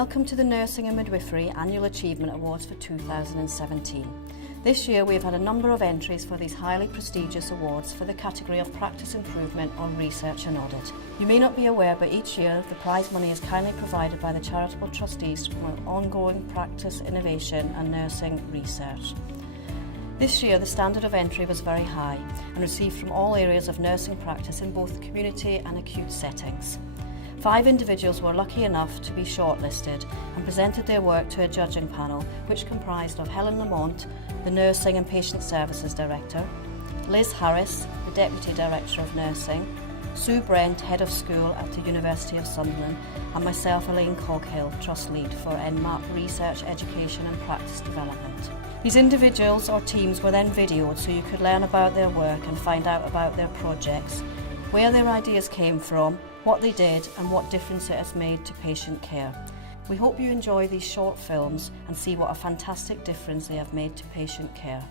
Welcome to the Nursing and Midwifery Annual Achievement Awards for 2017. This year we have had a number of entries for these highly prestigious awards for the category of practice improvement on research and audit. You may not be aware, but each year the prize money is kindly provided by the charitable trustees for ongoing practice innovation and nursing research. This year the standard of entry was very high and received from all areas of nursing practice in both community and acute settings. 5 individuals were lucky enough to be shortlisted and presented their work to a judging panel which comprised of Helen Lamont, the Nursing and Patient Services Director, Liz Harris, the Deputy Director of Nursing, Sue Brent, Head of School at the University of Sunderland, and myself, Elaine Coghill, Trust Lead for NMAP Research, Education and Practice Development. These individuals or teams were then videoed so you could learn about their work and find out about their projects, where their ideas came from, what they did and what difference it has made to patient care. We hope you enjoy these short films and see what a fantastic difference they have made to patient care.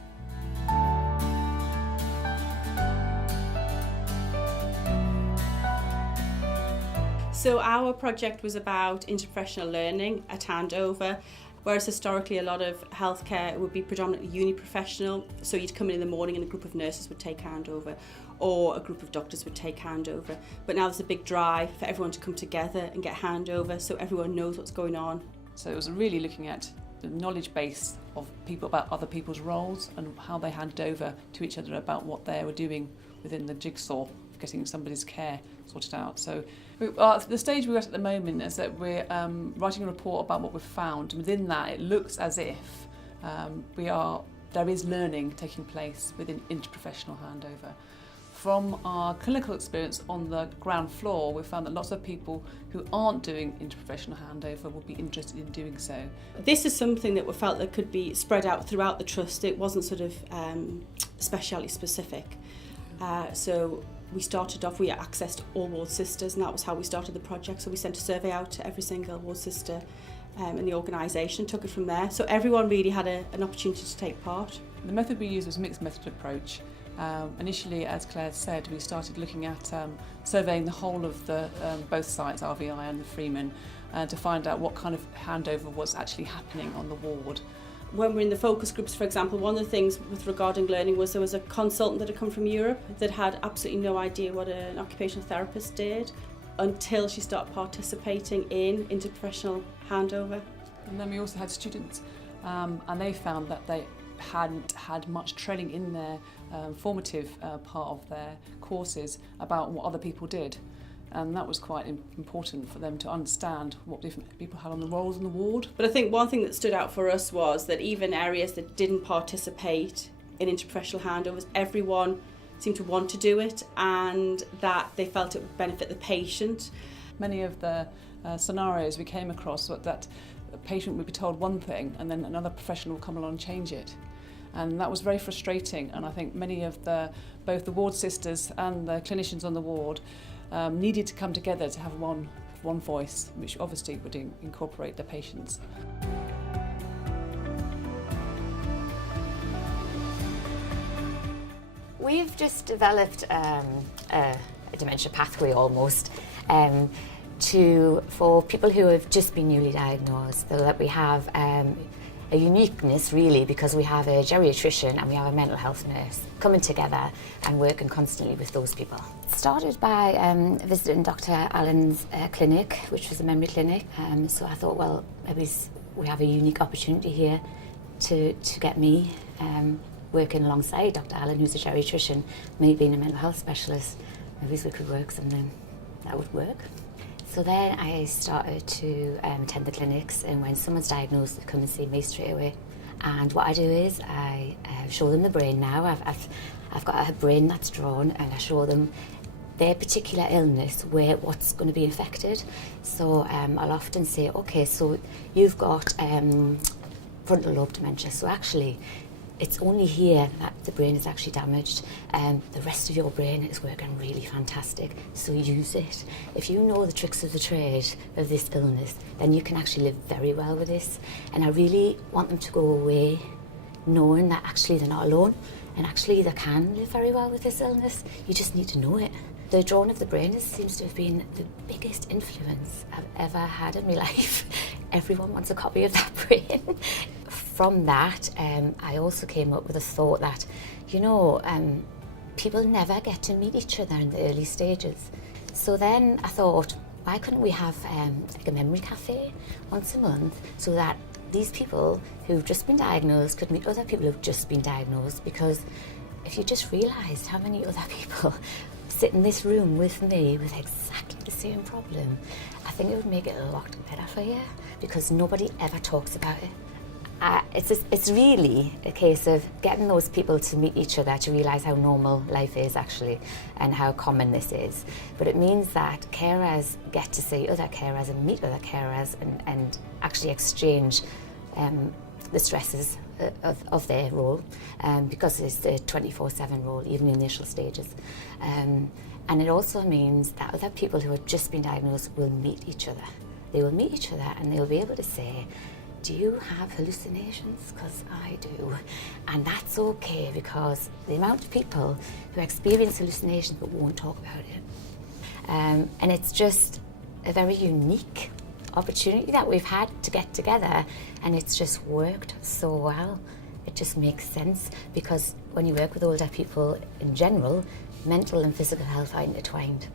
So our project was about interprofessional learning at handover, whereas historically a lot of healthcare would be predominantly uniprofessional, so you'd come in the morning and a group of nurses would take handover, or a group of doctors would take handover. But now there's a big drive for everyone to come together and get handover so everyone knows what's going on. So it was really looking at the knowledge base of people about other people's roles and how they handed over to each other about what they were doing within the jigsaw of getting somebody's care sorted out. So the stage we're at the moment is that we're writing a report about what we've found. Within that, it looks as if there is learning taking place within interprofessional handover. From our clinical experience on the ground floor, we've found that lots of people who aren't doing interprofessional handover would be interested in doing so. This is something that we felt that could be spread out throughout the trust. It wasn't sort of speciality specific. So we started off, we accessed all ward sisters, and that was how we started the project. So we sent a survey out to every single ward sister in the organisation, took it from there. So everyone really had an opportunity to take part. The method we used was a mixed method approach. Initially, as Claire said, we started looking at surveying the whole of the both sites, RVI and the Freeman, to find out what kind of handover was actually happening on the ward. When we're in the focus groups, for example, one of the things with regarding learning was there was a consultant that had come from Europe that had absolutely no idea what an occupational therapist did until she started participating in interprofessional handover. And then we also had students, and they found that they hadn't had much training in their formative part of their courses about what other people did. And that was quite important for them to understand what different people had on the roles in the ward. But I think one thing that stood out for us was that even areas that didn't participate in interprofessional handovers, everyone seemed to want to do it and that they felt it would benefit the patient. Many of the scenarios we came across were that a patient would be told one thing and then another professional would come along and change it. And that was very frustrating, and I think many of both the ward sisters and the clinicians on the ward needed to come together to have one voice, which obviously would incorporate the patients. We've just developed a dementia pathway almost for people who have just been newly diagnosed, so that we have a uniqueness really, because we have a geriatrician and we have a mental health nurse coming together and working constantly with those people. It started by visiting Dr. Allen's clinic, which was a memory clinic. So I thought, well, maybe we have a unique opportunity here to get me working alongside Dr. Allen, who's a geriatrician, me being a mental health specialist. Maybe we could work something that would work. So then I started to attend the clinics, and when someone's diagnosed, they come and see me straight away. And what I do is I show them the brain now. I've got a brain that's drawn, and I show them their particular illness, what's going to be affected. So I'll often say, okay, so you've got frontal lobe dementia, so actually it's only here that the brain is actually damaged. The rest of your brain is working really fantastic, so use it. If you know the tricks of the trade of this illness, then you can actually live very well with this. And I really want them to go away knowing that actually they're not alone, and actually they can live very well with this illness. You just need to know it. The drawing of the brain seems to have been the biggest influence I've ever had in my life. Everyone wants a copy of that brain. From that, I also came up with a thought that, people never get to meet each other in the early stages. So then I thought, why couldn't we have like a memory cafe once a month so that these people who've just been diagnosed could meet other people who've just been diagnosed? Because if you just realised how many other people sit in this room with me with exactly the same problem, I think it would make it a lot better for you, because nobody ever talks about it. It's really a case of getting those people to meet each other to realise how normal life is actually and how common this is. But it means that carers get to see other carers and meet other carers and actually exchange the stresses of their role, because it's the 24/7 role, even in initial stages. And it also means that other people who have just been diagnosed will meet each other. They will meet each other and they'll be able to say, do you have hallucinations? Because I do. And that's okay, because the amount of people who experience hallucinations but won't talk about it. And it's just a very unique opportunity that we've had to get together, and it's just worked so well. It just makes sense, because when you work with older people in general, mental and physical health are intertwined.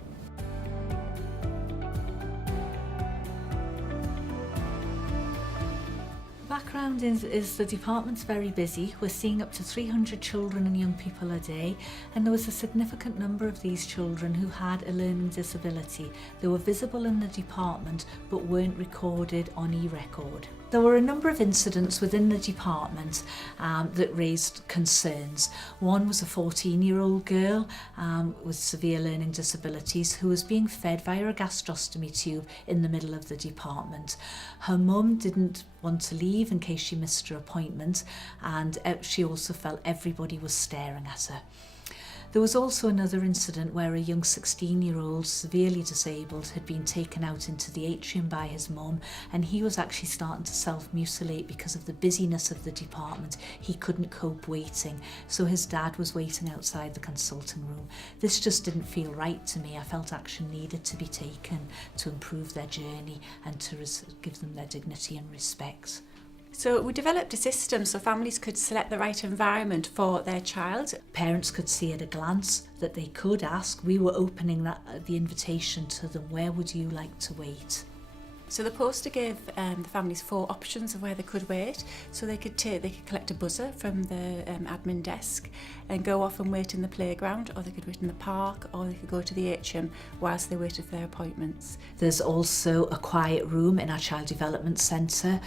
Background is the department's very busy. We're seeing up to 300 children and young people a day, and there was a significant number of these children who had a learning disability. They were visible in the department but weren't recorded on e-record. There were a number of incidents within the department that raised concerns. One was a 14-year-old girl with severe learning disabilities who was being fed via a gastrostomy tube in the middle of the department. Her mum didn't want to leave in case she missed her appointment, and she also felt everybody was staring at her. There was also another incident where a young 16-year-old, severely disabled, had been taken out into the atrium by his mum, and he was actually starting to self-mutilate because of the busyness of the department. He couldn't cope waiting, so his dad was waiting outside the consulting room. This just didn't feel right to me. I felt action needed to be taken to improve their journey and to give them their dignity and respect. So we developed a system so families could select the right environment for their child. Parents could see at a glance that they could ask. We were opening the invitation to them, where would you like to wait? So the poster gave the families 4 options of where they could wait. So they could collect a buzzer from the admin desk and go off and wait in the playground, or they could wait in the park, or they could go to the atrium whilst they waited for their appointments. There's also a quiet room in our child development centre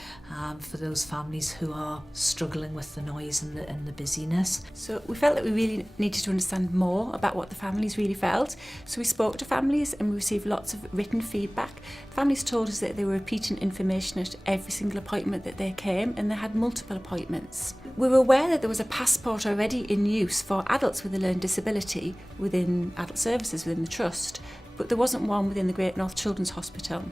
for those families who are struggling with the noise and the busyness. So we felt that we really needed to understand more about what the families really felt. So we spoke to families and we received lots of written feedback. Families told us that they were repeating information at every single appointment that they came, and they had multiple appointments. We were aware that there was a passport already in use for adults with a learning disability within adult services within the trust, but there wasn't one within the Great North Children's Hospital.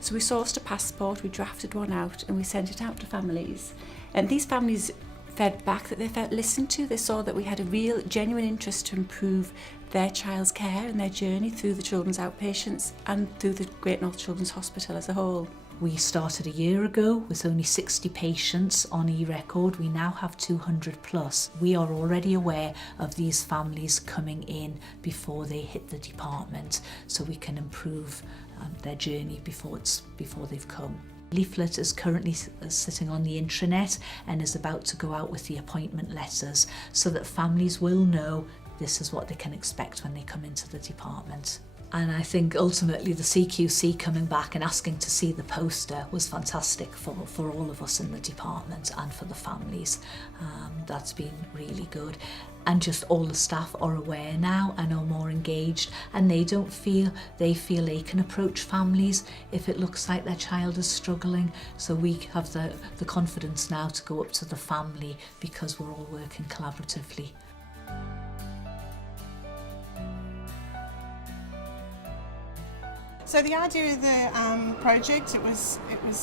So we sourced a passport, we drafted one out, and we sent it out to families. And these families fed back that they felt listened to. They saw that we had a real, genuine interest to improve their child's care and their journey through the children's outpatients and through the Great North Children's Hospital as a whole. We started a year ago with only 60 patients on e-record. We now have 200 plus. We are already aware of these families coming in before they hit the department, so we can improve their journey before they've come. Leaflet is currently sitting on the intranet and is about to go out with the appointment letters so that families will know this is what they can expect when they come into the department. And I think ultimately the CQC coming back and asking to see the poster was fantastic for all of us in the department and for the families. That's been really good. And just all the staff are aware now and are more engaged, and they feel they can approach families if it looks like their child is struggling. So we have the confidence now to go up to the family because we're all working collaboratively. So the idea of the project, it was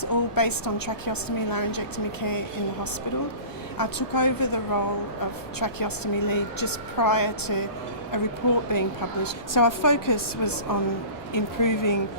all based on tracheostomy, laryngectomy care in the hospital. I took over the role of tracheostomy lead just prior to a report being published. So our focus was on improving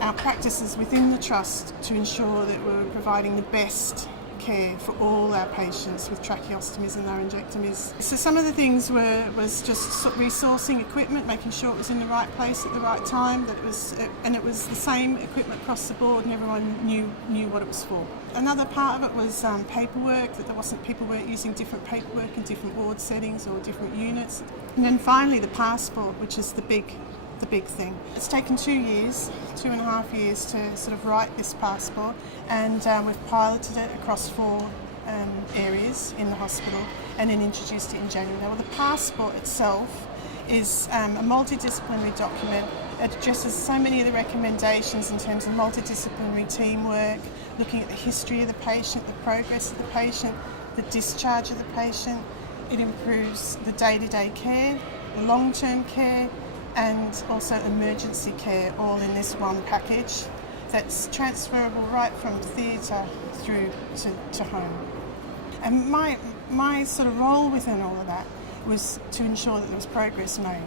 our practices within the Trust to ensure that we were providing the best care for all our patients with tracheostomies and laryngectomies. So some of the things was just resourcing equipment, making sure it was in the right place at the right time, that it was the same equipment across the board and everyone knew what it was for. Another part of it was paperwork, that people weren't using different paperwork in different ward settings or different units. And then finally the passport, which is the big thing. It's taken 2.5 years to sort of write this passport, and we've piloted it across 4 areas in the hospital and then introduced it in January. Well, the passport itself is a multidisciplinary document. It addresses so many of the recommendations in terms of multidisciplinary teamwork, looking at the history of the patient, the progress of the patient, the discharge of the patient. It improves the day-to-day care, the long-term care, and also emergency care, all in this one package that's transferable right from theatre through to home. And my sort of role within all of that was to ensure that there was progress made,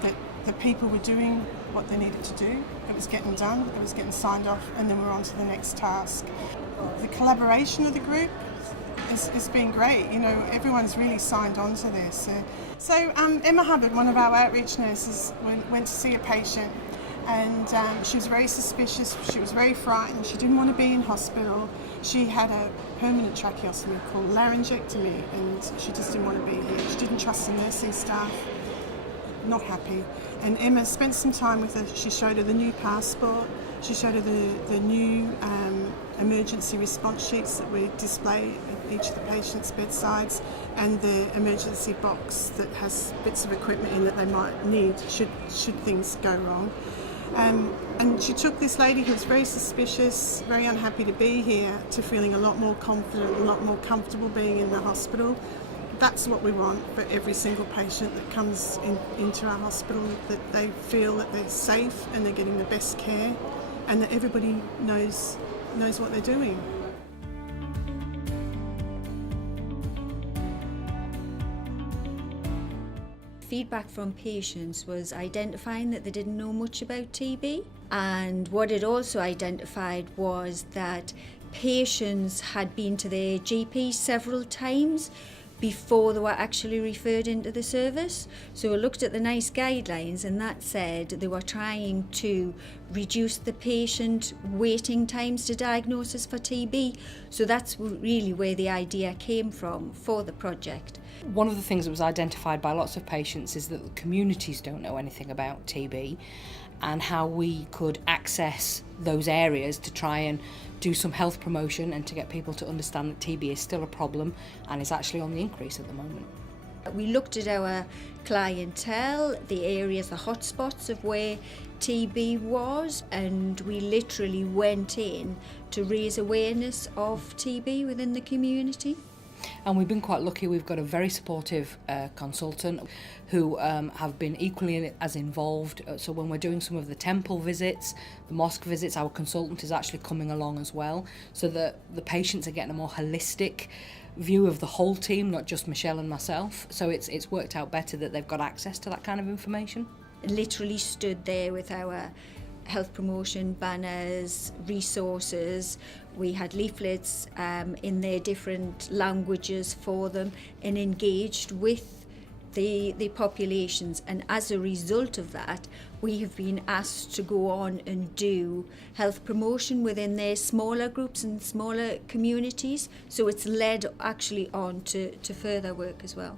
that the people were doing what they needed to do, it was getting done, it was getting signed off, and then we're on to the next task. The collaboration of the group has been great. You know, everyone's really signed on to this. So Emma Hubbard, one of our outreach nurses, went to see a patient, and she was very suspicious, she was very frightened, she didn't want to be in hospital. She had a permanent tracheostomy called laryngectomy, and she just didn't want to be here. She didn't trust the nursing staff, not happy. And Emma spent some time with her. She showed her the new passport, she showed her the new emergency response sheets that we display at each of the patients' bedsides, and the emergency box that has bits of equipment in that they might need should things go wrong. And she took this lady who was very suspicious, very unhappy to be here, to feeling a lot more confident, a lot more comfortable being in the hospital. That's what we want for every single patient that comes into our hospital, that they feel that they're safe and they're getting the best care, and that everybody knows what they're doing. Feedback from patients was identifying that they didn't know much about TB, and what it also identified was that patients had been to their GP several times before they were actually referred into the service. So we looked at the NICE guidelines, and that said they were trying to reduce the patient waiting times to diagnosis for TB. So that's really where the idea came from for the project. One of the things that was identified by lots of patients is that the communities don't know anything about TB, and how we could access those areas to try and do some health promotion and to get people to understand that TB is still a problem and is actually on the increase at the moment. We looked at our clientele, the areas, the hotspots of where TB was, and we literally went in to raise awareness of TB within the community. And we've been quite lucky. We've got a very supportive consultant who have been equally as involved. So when we're doing some of the temple visits, the mosque visits, our consultant is actually coming along as well, so that the patients are getting a more holistic view of the whole team, not just Michelle and myself. So it's worked out better that they've got access to that kind of information. Literally stood there with our health promotion banners, resources. We had leaflets in their different languages for them, and engaged with the populations. And as a result of that, we have been asked to go on and do health promotion within their smaller groups and smaller communities. So it's led actually on to further work as well.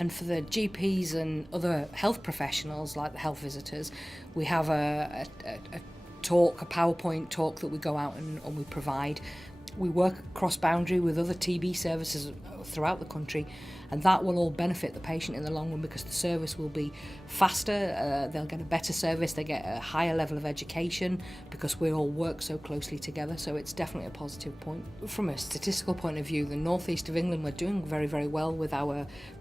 And for the GPs and other health professionals, like the health visitors, we have a PowerPoint talk that we go out and we provide. We work cross-boundary with other TB services throughout the country, and that will all benefit the patient in the long run, because the service will be faster, they'll get a better service, they get a higher level of education, because we all work so closely together. So it's definitely a positive point. From a statistical point of view, the northeast of England, we're doing very, very well with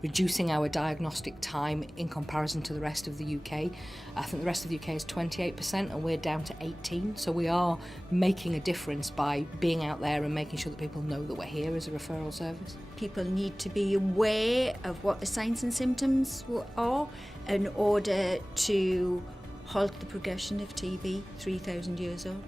reducing our diagnostic time in comparison to the rest of the UK. I think the rest of the UK is 28% and we're down to 18%. So we are making a difference by being out there and making sure that people know that we're here as a referral service. People need to be aware of what the signs and symptoms are in order to halt the progression of TB 3,000 years on.